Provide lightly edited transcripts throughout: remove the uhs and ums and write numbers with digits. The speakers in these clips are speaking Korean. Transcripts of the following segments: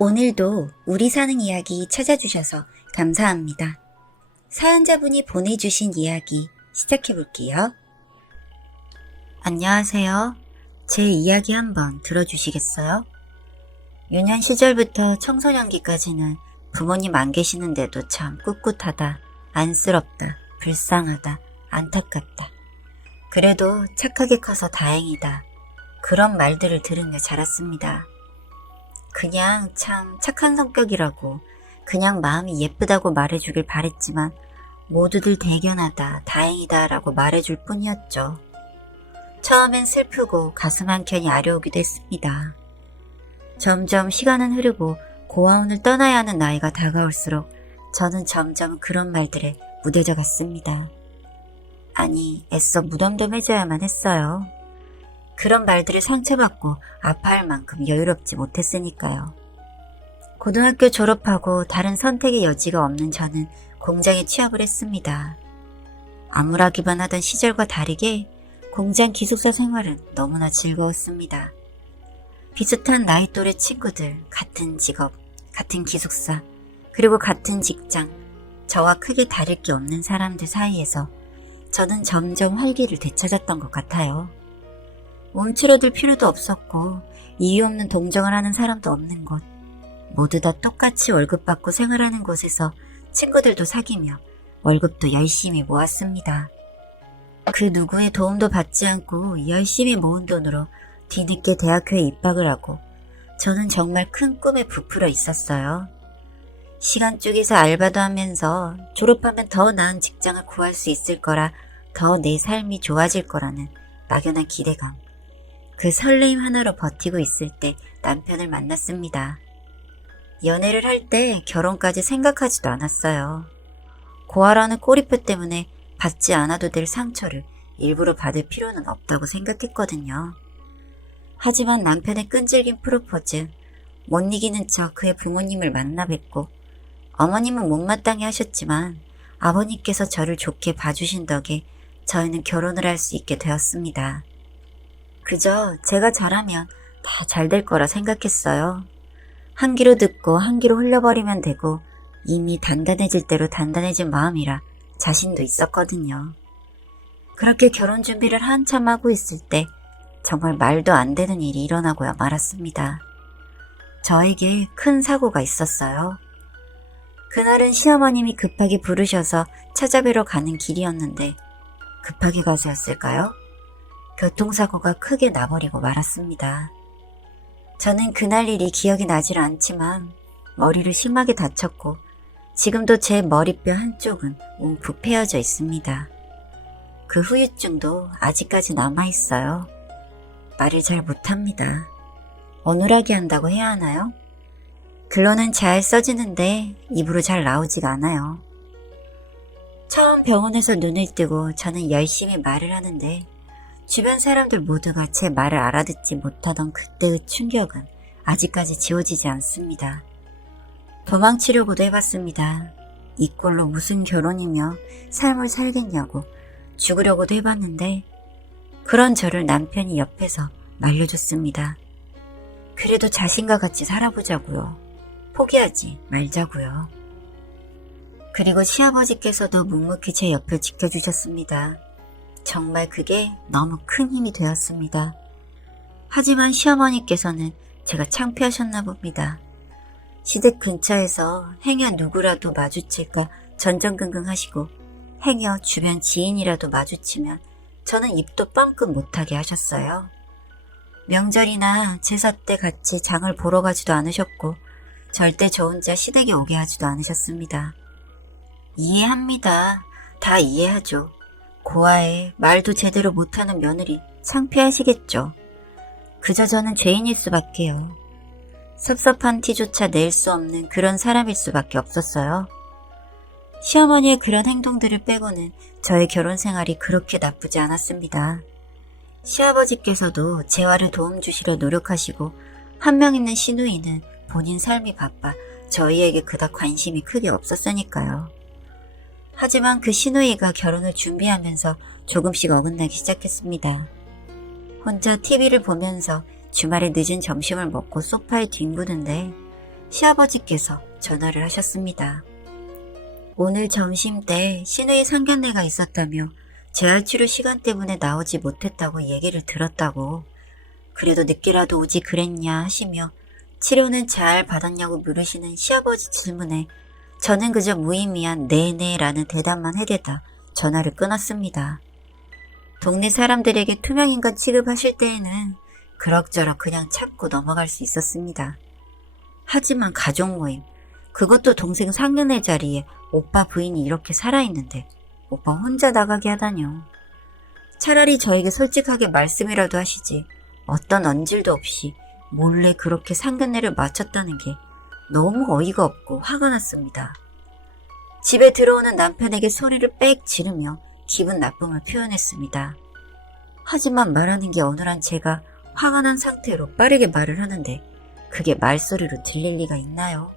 오늘도 우리 사는 이야기 찾아주셔서 감사합니다. 사연자분이 보내주신 이야기 시작해볼게요. 안녕하세요. 제 이야기 한번 들어주시겠어요? 유년 시절부터 청소년기까지는 부모님 안 계시는데도 참 꿋꿋하다, 안쓰럽다, 불쌍하다, 안타깝다. 그래도 착하게 커서 다행이다. 그런 말들을 들으며 자랐습니다. 그냥 참 착한 성격이라고, 그냥 마음이 예쁘다고 말해주길 바랬지만 모두들 대견하다, 다행이다 라고 말해줄 뿐이었죠. 처음엔 슬프고 가슴 한켠이 아려오기도 했습니다. 점점 시간은 흐르고 고아원을 떠나야 하는 나이가 다가올수록 저는 점점 그런 말들에 무뎌져 갔습니다. 아니, 애써 무덤덤해져야만 했어요. 그런 말들을 상처받고 아파할 만큼 여유롭지 못했으니까요. 고등학교 졸업하고 다른 선택의 여지가 없는 저는 공장에 취업을 했습니다. 암울하기만 하던 시절과 다르게 공장 기숙사 생활은 너무나 즐거웠습니다. 비슷한 나이 또래 친구들, 같은 직업, 같은 기숙사, 그리고 같은 직장, 저와 크게 다를 게 없는 사람들 사이에서 저는 점점 활기를 되찾았던 것 같아요. 움츠러들 필요도 없었고 이유 없는 동정을 하는 사람도 없는 곳, 모두 다 똑같이 월급 받고 생활하는 곳에서 친구들도 사귀며 월급도 열심히 모았습니다. 그 누구의 도움도 받지 않고 열심히 모은 돈으로 뒤늦게 대학교에 입학을 하고 저는 정말 큰 꿈에 부풀어 있었어요. 시간 쪼개서 알바도 하면서 졸업하면 더 나은 직장을 구할 수 있을 거라, 더 내 삶이 좋아질 거라는 막연한 기대감. 그 설레임 하나로 버티고 있을 때 남편을 만났습니다. 연애를 할 때 결혼까지 생각하지도 않았어요. 고아라는 꼬리표 때문에 받지 않아도 될 상처를 일부러 받을 필요는 없다고 생각했거든요. 하지만 남편의 끈질긴 프로포즈, 못 이기는 척 그의 부모님을 만나 뵙고, 어머님은 못마땅해 하셨지만 아버님께서 저를 좋게 봐주신 덕에 저희는 결혼을 할 수 있게 되었습니다. 그저 제가 잘하면 다 잘 될 거라 생각했어요. 한 귀로 듣고 한 귀로 흘려버리면 되고, 이미 단단해질 대로 단단해진 마음이라 자신도 있었거든요. 그렇게 결혼 준비를 한참 하고 있을 때 정말 말도 안 되는 일이 일어나고야 말았습니다. 저에게 큰 사고가 있었어요. 그날은 시어머님이 급하게 부르셔서 찾아뵈러 가는 길이었는데 급하게 가서였을까요? 교통사고가 크게 나버리고 말았습니다. 저는 그날 일이 기억이 나질 않지만 머리를 심하게 다쳤고 지금도 제 머리뼈 한쪽은 움푹 패여져 있습니다. 그 후유증도 아직까지 남아있어요. 말을 잘 못합니다. 어눌하게 한다고 해야 하나요? 글로는 잘 써지는데 입으로 잘 나오지가 않아요. 처음 병원에서 눈을 뜨고 저는 열심히 말을 하는데 주변 사람들 모두가 제 말을 알아듣지 못하던 그때의 충격은 아직까지 지워지지 않습니다. 도망치려고도 해봤습니다. 이 꼴로 무슨 결혼이며 삶을 살겠냐고 죽으려고도 해봤는데 그런 저를 남편이 옆에서 말려줬습니다. 그래도 자신과 같이 살아보자고요. 포기하지 말자고요. 그리고 시아버지께서도 묵묵히 제 옆을 지켜주셨습니다. 정말 그게 너무 큰 힘이 되었습니다. 하지만 시어머니께서는 제가 창피하셨나 봅니다. 시댁 근처에서 행여 누구라도 마주칠까 전전긍긍하시고 행여 주변 지인이라도 마주치면 저는 입도 뻥끗 못하게 하셨어요. 명절이나 제사 때 같이 장을 보러 가지도 않으셨고 절대 저 혼자 시댁에 오게 하지도 않으셨습니다. 이해합니다. 다 이해하죠. 고아에 말도 제대로 못하는 며느리 창피하시겠죠. 그저 저는 죄인일 수밖에요. 섭섭한 티조차 낼 수 없는 그런 사람일 수밖에 없었어요. 시어머니의 그런 행동들을 빼고는 저의 결혼 생활이 그렇게 나쁘지 않았습니다. 시아버지께서도 재활을 도움 주시려 노력하시고 한 명 있는 시누이는 본인 삶이 바빠 저희에게 그닥 관심이 크게 없었으니까요. 하지만 그 시누이가 결혼을 준비하면서 조금씩 어긋나기 시작했습니다. 혼자 TV를 보면서 주말에 늦은 점심을 먹고 소파에 뒹구는데 시아버지께서 전화를 하셨습니다. 오늘 점심때 시누이 상견례가 있었다며 재활치료 시간 때문에 나오지 못했다고 얘기를 들었다고. 그래도 늦게라도 오지 그랬냐 하시며 치료는 잘 받았냐고 물으시는 시아버지 질문에 저는 그저 무의미한 네네라는 대답만 해대다 전화를 끊었습니다. 동네 사람들에게 투명인간 취급하실 때에는 그럭저럭 그냥 참고 넘어갈 수 있었습니다. 하지만 가족 모임, 그것도 동생 상견례 자리에 오빠 부인이 이렇게 살아있는데 오빠 혼자 나가게 하다뇨. 차라리 저에게 솔직하게 말씀이라도 하시지 어떤 언질도 없이 몰래 그렇게 상견례를 마쳤다는 게 너무 어이가 없고 화가 났습니다. 집에 들어오는 남편에게 소리를 빽 지르며 기분 나쁨을 표현했습니다. 하지만 말하는 게 어눌한 제가 화가 난 상태로 빠르게 말을 하는데 그게 말소리로 들릴 리가 있나요?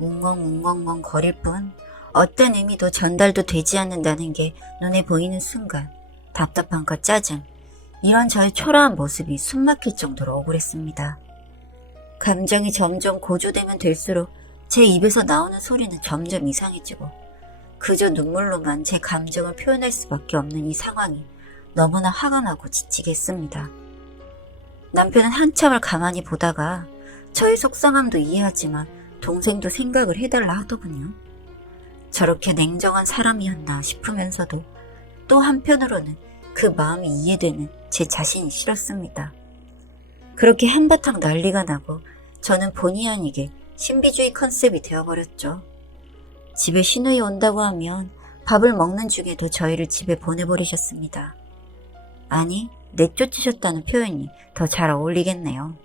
웅엉웅엉웅 거릴 뿐 어떤 의미도 전달도 되지 않는다는 게 눈에 보이는 순간 답답함과 짜증, 이런 저의 초라한 모습이 숨막힐 정도로 억울했습니다. 감정이 점점 고조되면 될수록 제 입에서 나오는 소리는 점점 이상해지고 그저 눈물로만 제 감정을 표현할 수밖에 없는 이 상황이 너무나 화가 나고 지치게 했습니다. 남편은 한참을 가만히 보다가 저의 속상함도 이해하지만 동생도 생각을 해달라 하더군요. 저렇게 냉정한 사람이었나 싶으면서도 또 한편으로는 그 마음이 이해되는 제 자신이 싫었습니다. 그렇게 한바탕 난리가 나고 저는 본의 아니게 신비주의 컨셉이 되어버렸죠. 집에 시누이 온다고 하면 밥을 먹는 중에도 저희를 집에 보내버리셨습니다. 아니, 내쫓으셨다는 표현이 더 잘 어울리겠네요.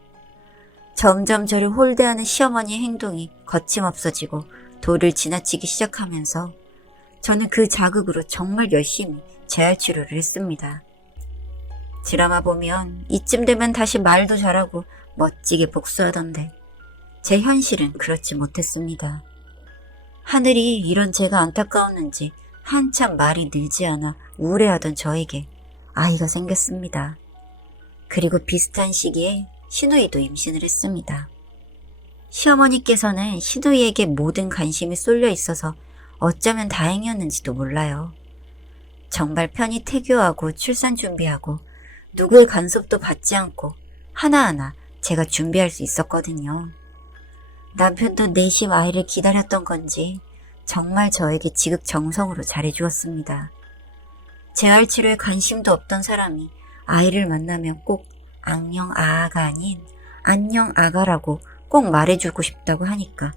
점점 저를 홀대하는 시어머니의 행동이 거침없어지고 도를 지나치기 시작하면서 저는 그 자극으로 정말 열심히 재활치료를 했습니다. 드라마 보면 이쯤 되면 다시 말도 잘하고 멋지게 복수하던데 제 현실은 그렇지 못했습니다. 하늘이 이런 제가 안타까웠는지 한참 말이 늘지 않아 우울해하던 저에게 아이가 생겼습니다. 그리고 비슷한 시기에 시누이도 임신을 했습니다. 시어머니께서는 시누이에게 모든 관심이 쏠려 있어서 어쩌면 다행이었는지도 몰라요. 정말 편히 태교하고 출산 준비하고 누구의 간섭도 받지 않고 하나하나 제가 준비할 수 있었거든요. 남편도 내심 아이를 기다렸던 건지 정말 저에게 지극정성으로 잘해주었습니다. 재활치료에 관심도 없던 사람이 아이를 만나면 꼭 안녕 아아가 아닌 안녕 아가라고 꼭 말해주고 싶다고 하니까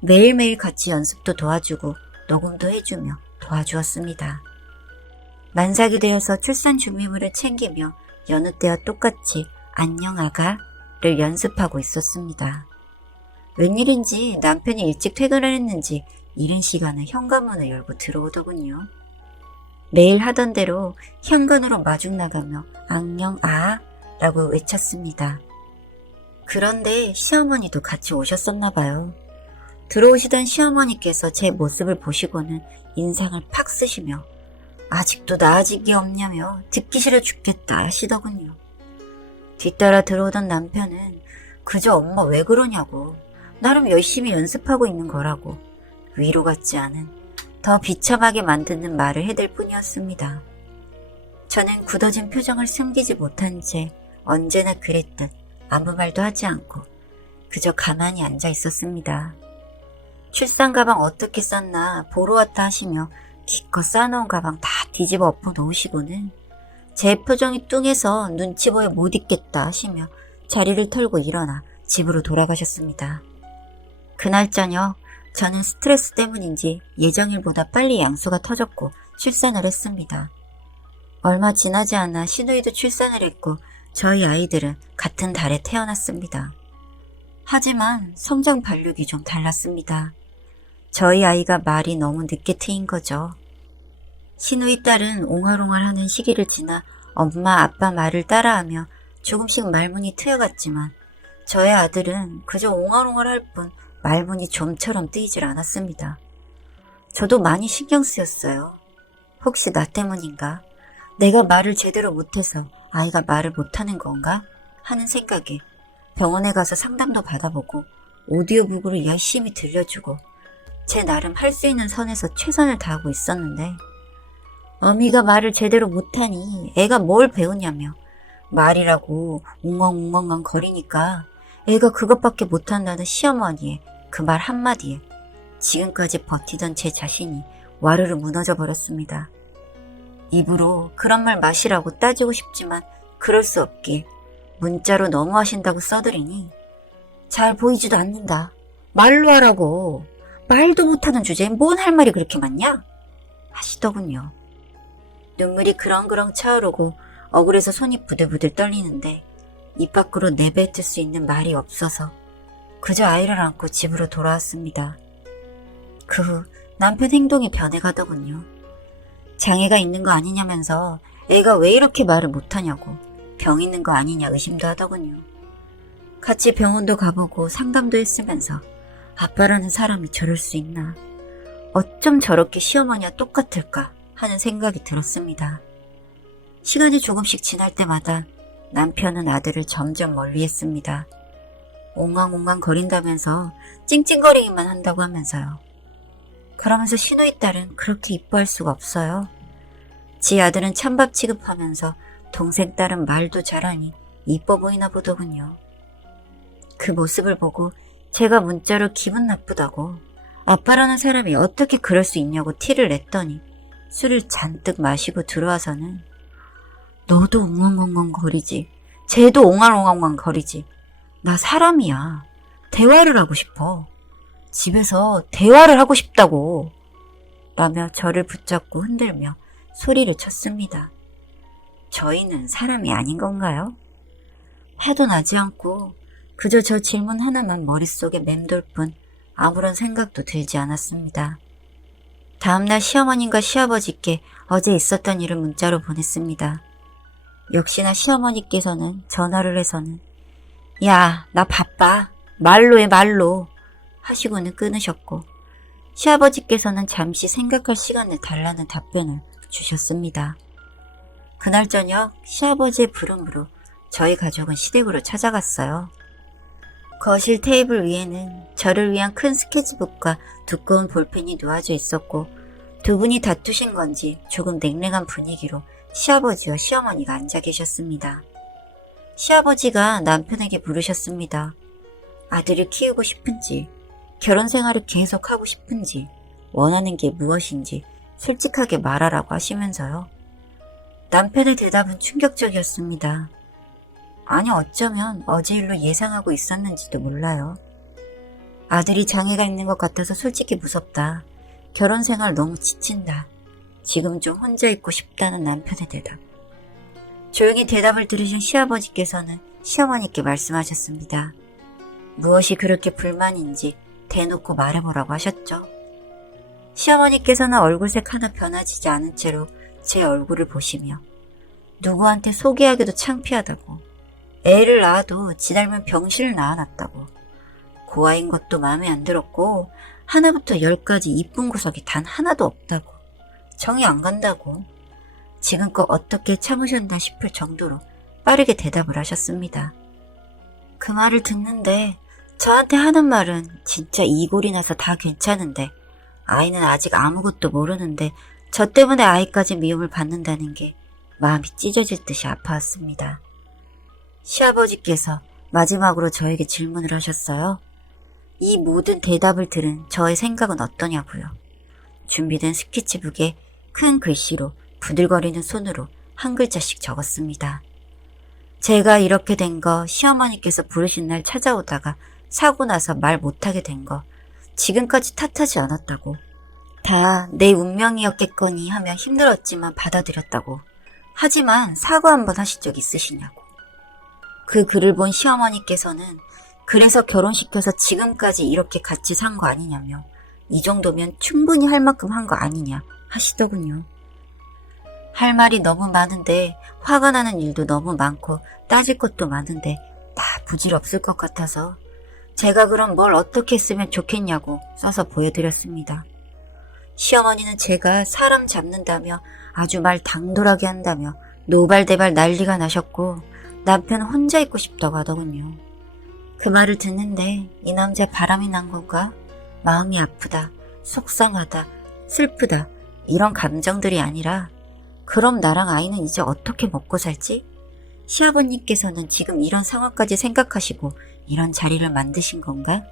매일매일 같이 연습도 도와주고 녹음도 해주며 도와주었습니다. 만삭이 되어서 출산 준비물을 챙기며 여느 때와 똑같이 안녕 아가를 연습하고 있었습니다. 웬일인지 남편이 일찍 퇴근을 했는지 이른 시간에 현관문을 열고 들어오더군요. 매일 하던 대로 현관으로 마중 나가며 안녕 아 라고 외쳤습니다. 그런데 시어머니도 같이 오셨었나 봐요. 들어오시던 시어머니께서 제 모습을 보시고는 인상을 팍 쓰시며 아직도 나아진 게 없냐며 듣기 싫어 죽겠다 하시더군요. 뒤따라 들어오던 남편은 그저 엄마 왜 그러냐고 나름 열심히 연습하고 있는 거라고 위로 같지 않은 더 비참하게 만드는 말을 해댈 뿐이었습니다. 저는 굳어진 표정을 숨기지 못한 채 언제나 그랬듯 아무 말도 하지 않고 그저 가만히 앉아 있었습니다. 출산 가방 어떻게 쌌나 보러 왔다 하시며 기껏 싸놓은 가방 다 뒤집어 엎어 놓으시고는 제 표정이 뚱해서 눈치 보여 못 있겠다 하시며 자리를 털고 일어나 집으로 돌아가셨습니다. 그날 저녁 저는 스트레스 때문인지 예정일보다 빨리 양수가 터졌고 출산을 했습니다. 얼마 지나지 않아 시누이도 출산을 했고 저희 아이들은 같은 달에 태어났습니다. 하지만 성장 발육이 좀 달랐습니다. 저희 아이가 말이 너무 늦게 트인 거죠. 시누이 딸은 옹알옹알하는 시기를 지나 엄마 아빠 말을 따라하며 조금씩 말문이 트여갔지만 저의 아들은 그저 옹알옹알할 뿐 말문이 좀처럼 뜨이질 않았습니다. 저도 많이 신경 쓰였어요. 혹시 나 때문인가? 내가 말을 제대로 못해서 아이가 말을 못하는 건가? 하는 생각에 병원에 가서 상담도 받아보고 오디오북으로 열심히 들려주고 제 나름 할 수 있는 선에서 최선을 다하고 있었는데 어미가 말을 제대로 못하니 애가 뭘 배우냐며 말이라고 웅엉웅엉 거리니까 애가 그것밖에 못한다는 시어머니의 그 말 한마디에 지금까지 버티던 제 자신이 와르르 무너져 버렸습니다. 입으로 그런 말 마시라고 따지고 싶지만 그럴 수 없기에 문자로 너무하신다고 써드리니 잘 보이지도 않는다. 말로 하라고. 말도 못하는 주제에 뭔 할 말이 그렇게 많냐? 하시더군요. 눈물이 그렁그렁 차오르고 억울해서 손이 부들부들 떨리는데 입 밖으로 내뱉을 수 있는 말이 없어서 그저 아이를 안고 집으로 돌아왔습니다. 그 후 남편 행동이 변해가더군요. 장애가 있는 거 아니냐면서 애가 왜 이렇게 말을 못하냐고 병 있는 거 아니냐 의심도 하더군요. 같이 병원도 가보고 상담도 했으면서 아빠라는 사람이 저럴 수 있나, 어쩜 저렇게 시어머니와 똑같을까 하는 생각이 들었습니다. 시간이 조금씩 지날 때마다 남편은 아들을 점점 멀리했습니다. 옹앙옹앙 거린다면서 찡찡거리기만 한다고 하면서요. 그러면서 시누이 딸은 그렇게 이뻐할 수가 없어요. 지 아들은 찬밥 취급하면서 동생 딸은 말도 잘하니 이뻐 보이나 보더군요. 그 모습을 보고 제가 문자로 기분 나쁘다고 아빠라는 사람이 어떻게 그럴 수 있냐고 티를 냈더니 술을 잔뜩 마시고 들어와서는 너도 옹엉엉엉 거리지, 쟤도 옹알옹알옹알 거리지, 나 사람이야, 대화를 하고 싶어, 집에서 대화를 하고 싶다고 라며 저를 붙잡고 흔들며 소리를 쳤습니다. 저희는 사람이 아닌 건가요? 화도 나지 않고 그저 저 질문 하나만 머릿속에 맴돌 뿐 아무런 생각도 들지 않았습니다. 다음날 시어머님과 시아버지께 어제 있었던 일을 문자로 보냈습니다. 역시나 시어머니께서는 전화를 해서는 야, 나 바빠. 말로 해, 말로. 하시고는 끊으셨고 시아버지께서는 잠시 생각할 시간을 달라는 답변을 주셨습니다. 그날 저녁 시아버지의 부름으로 저희 가족은 시댁으로 찾아갔어요. 거실 테이블 위에는 저를 위한 큰 스케치북과 두꺼운 볼펜이 놓아져 있었고 두 분이 다투신 건지 조금 냉랭한 분위기로 시아버지와 시어머니가 앉아 계셨습니다. 시아버지가 남편에게 물으셨습니다. 아들을 키우고 싶은지, 결혼 생활을 계속하고 싶은지, 원하는 게 무엇인지 솔직하게 말하라고 하시면서요. 남편의 대답은 충격적이었습니다. 아니, 어쩌면 어제 일로 예상하고 있었는지도 몰라요. 아들이 장애가 있는 것 같아서 솔직히 무섭다. 결혼 생활 너무 지친다. 지금 좀 혼자 있고 싶다는 남편의 대답. 조용히 대답을 들으신 시아버지께서는 시어머니께 말씀하셨습니다. 무엇이 그렇게 불만인지 대놓고 말해보라고 하셨죠. 시어머니께서는 얼굴색 하나 변화지지 않은 채로 제 얼굴을 보시며 누구한테 소개하기도 창피하다고, 애를 낳아도 지 닮은 병실을 낳아놨다고, 고아인 것도 마음에 안 들었고 하나부터 10까지 이쁜 구석이 단 하나도 없다고, 정이 안 간다고, 지금껏 어떻게 참으셨나 싶을 정도로 빠르게 대답을 하셨습니다. 그 말을 듣는데 저한테 하는 말은 진짜 이골이 나서 다 괜찮은데 아이는 아직 아무것도 모르는데 저 때문에 아이까지 미움을 받는다는 게 마음이 찢어질 듯이 아파왔습니다. 시아버지께서 마지막으로 저에게 질문을 하셨어요. 이 모든 대답을 들은 저의 생각은 어떠냐고요. 준비된 스케치북에 큰 글씨로 부들거리는 손으로 한 글자씩 적었습니다. 제가 이렇게 된 거 시어머니께서 부르신 날 찾아오다가 사고 나서 말 못하게 된 거 지금까지 탓하지 않았다고, 다 내 운명이었겠거니 하며 힘들었지만 받아들였다고, 하지만 사과 한번 하신 적 있으시냐고. 그 글을 본 시어머니께서는 그래서 결혼시켜서 지금까지 이렇게 같이 산 거 아니냐며 이 정도면 충분히 할 만큼 한 거 아니냐 하시더군요. 할 말이 너무 많은데 화가 나는 일도 너무 많고 따질 것도 많은데 다 부질없을 것 같아서 제가 그럼 뭘 어떻게 했으면 좋겠냐고 써서 보여드렸습니다. 시어머니는 제가 사람 잡는다며 아주 말 당돌하게 한다며 노발대발 난리가 나셨고 남편은 혼자 있고 싶다고 하더군요. 그 말을 듣는데 이 남자 바람이 난 건가? 마음이 아프다, 속상하다, 슬프다 이런 감정들이 아니라 그럼 나랑 아이는 이제 어떻게 먹고 살지? 시아버님께서는 지금 이런 상황까지 생각하시고 이런 자리를 만드신 건가?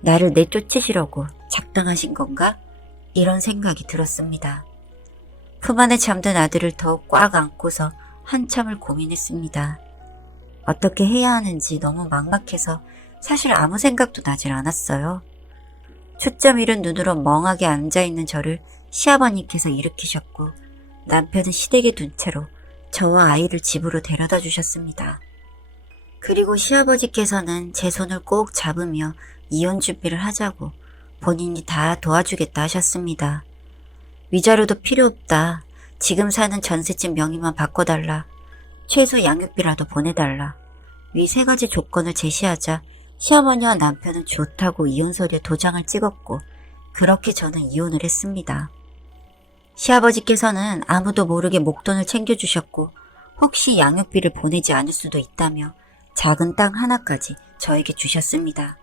나를 내쫓으시려고 작당하신 건가? 이런 생각이 들었습니다. 품 안에 잠든 아들을 더욱 꽉 안고서 한참을 고민했습니다. 어떻게 해야 하는지 너무 막막해서 사실 아무 생각도 나질 않았어요. 초점 잃은 눈으로 멍하게 앉아있는 저를 시아버님께서 일으키셨고 남편은 시댁에 둔 채로 저와 아이를 집으로 데려다 주셨습니다. 그리고 시아버지께서는 제 손을 꼭 잡으며 이혼 준비를 하자고 본인이 다 도와주겠다 하셨습니다. 위자료도 필요 없다. 지금 사는 전셋집 명의만 바꿔달라. 최소 양육비라도 보내달라. 위 3가지 조건을 제시하자 시어머니와 남편은 좋다고 이혼서류에 도장을 찍었고 그렇게 저는 이혼을 했습니다. 시아버지께서는 아무도 모르게 목돈을 챙겨주셨고 혹시 양육비를 보내지 않을 수도 있다며 작은 땅 하나까지 저에게 주셨습니다.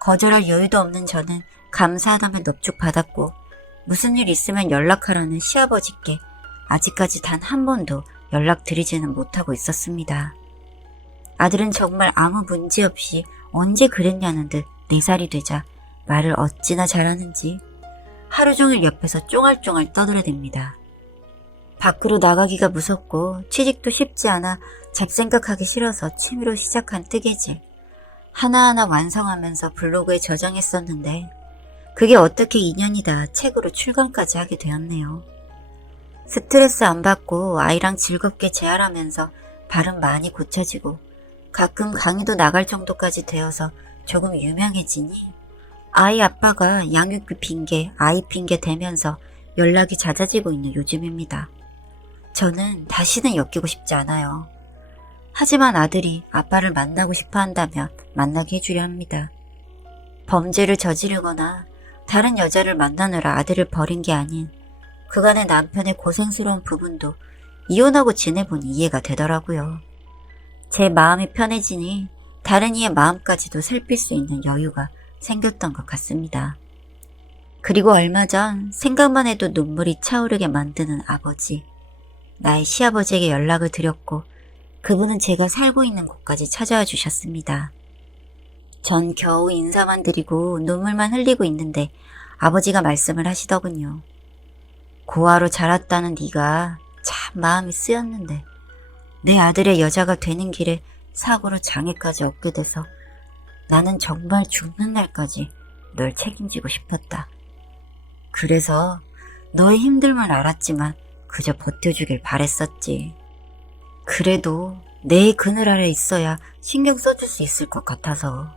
거절할 여유도 없는 저는 감사하다며 넙죽받았고 무슨 일 있으면 연락하라는 시아버지께 아직까지 단 한 번도 연락드리지는 못하고 있었습니다. 아들은 정말 아무 문제 없이 언제 그랬냐는 듯 4살이 되자 말을 어찌나 잘하는지 하루 종일 옆에서 쫑알쫑알 떠들어댑니다. 밖으로 나가기가 무섭고 취직도 쉽지 않아 잡생각하기 싫어서 취미로 시작한 뜨개질. 하나하나 완성하면서 블로그에 저장했었는데 그게 어떻게 인연이 다 책으로 출간까지 하게 되었네요. 스트레스 안 받고 아이랑 즐겁게 재활하면서 발음 많이 고쳐지고 가끔 강의도 나갈 정도까지 되어서 조금 유명해지니 아이 아빠가 양육비 핑계, 아이 핑계 대면서 연락이 잦아지고 있는 요즘입니다. 저는 다시는 엮이고 싶지 않아요. 하지만 아들이 아빠를 만나고 싶어 한다면 만나게 해주려 합니다. 범죄를 저지르거나 다른 여자를 만나느라 아들을 버린 게 아닌 그간의 남편의 고생스러운 부분도 이혼하고 지내보니 이해가 되더라고요. 제 마음이 편해지니 다른 이의 마음까지도 살필 수 있는 여유가 생겼던 것 같습니다. 그리고 얼마 전 생각만 해도 눈물이 차오르게 만드는 아버지. 나의 시아버지에게 연락을 드렸고 그분은 제가 살고 있는 곳까지 찾아와 주셨습니다. 전 겨우 인사만 드리고 눈물만 흘리고 있는데 아버지가 말씀을 하시더군요. 고아로 자랐다는 네가 참 마음이 쓰였는데 내 아들의 여자가 되는 길에 사고로 장애까지 얻게 돼서 나는 정말 죽는 날까지 널 책임지고 싶었다. 그래서 너의 힘듦을 알았지만 그저 버텨주길 바랬었지. 그래도 내 그늘 아래 있어야 신경 써줄 수 있을 것 같아서.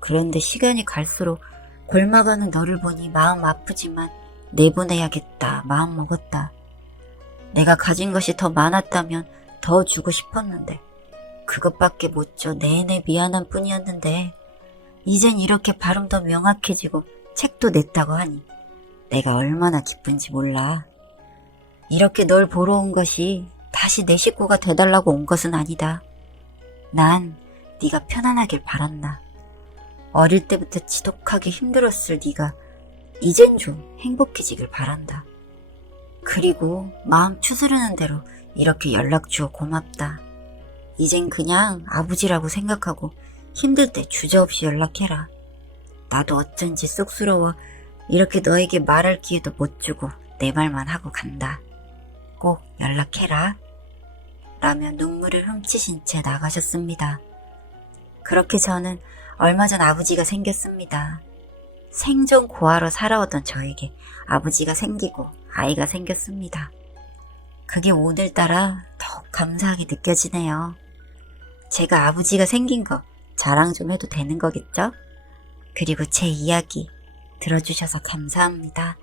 그런데 시간이 갈수록 골마가는 너를 보니 마음 아프지만 내보내야겠다 마음 먹었다. 내가 가진 것이 더 많았다면 더 주고 싶었는데 그것밖에 못 줘 내내 미안한 뿐이었는데 이젠 이렇게 발음도 명확해지고 책도 냈다고 하니 내가 얼마나 기쁜지 몰라. 이렇게 널 보러 온 것이 다시 내 식구가 돼달라고 온 것은 아니다. 난 네가 편안하길 바란다. 어릴 때부터 지독하게 힘들었을 네가 이젠 좀 행복해지길 바란다. 그리고 마음 추스르는 대로 이렇게 연락 주어 고맙다. 이젠 그냥 아버지라고 생각하고 힘들 때 주저없이 연락해라. 나도 어쩐지 쑥스러워 이렇게 너에게 말할 기회도 못 주고 내 말만 하고 간다. 꼭 연락해라. 라며 눈물을 훔치신 채 나가셨습니다. 그렇게 저는 얼마 전 아버지가 생겼습니다. 생전 고아로 살아오던 저에게 아버지가 생기고 아이가 생겼습니다. 그게 오늘따라 더욱 감사하게 느껴지네요. 제가 아버지가 생긴 거 자랑 좀 해도 되는 거겠죠? 그리고 제 이야기 들어주셔서 감사합니다.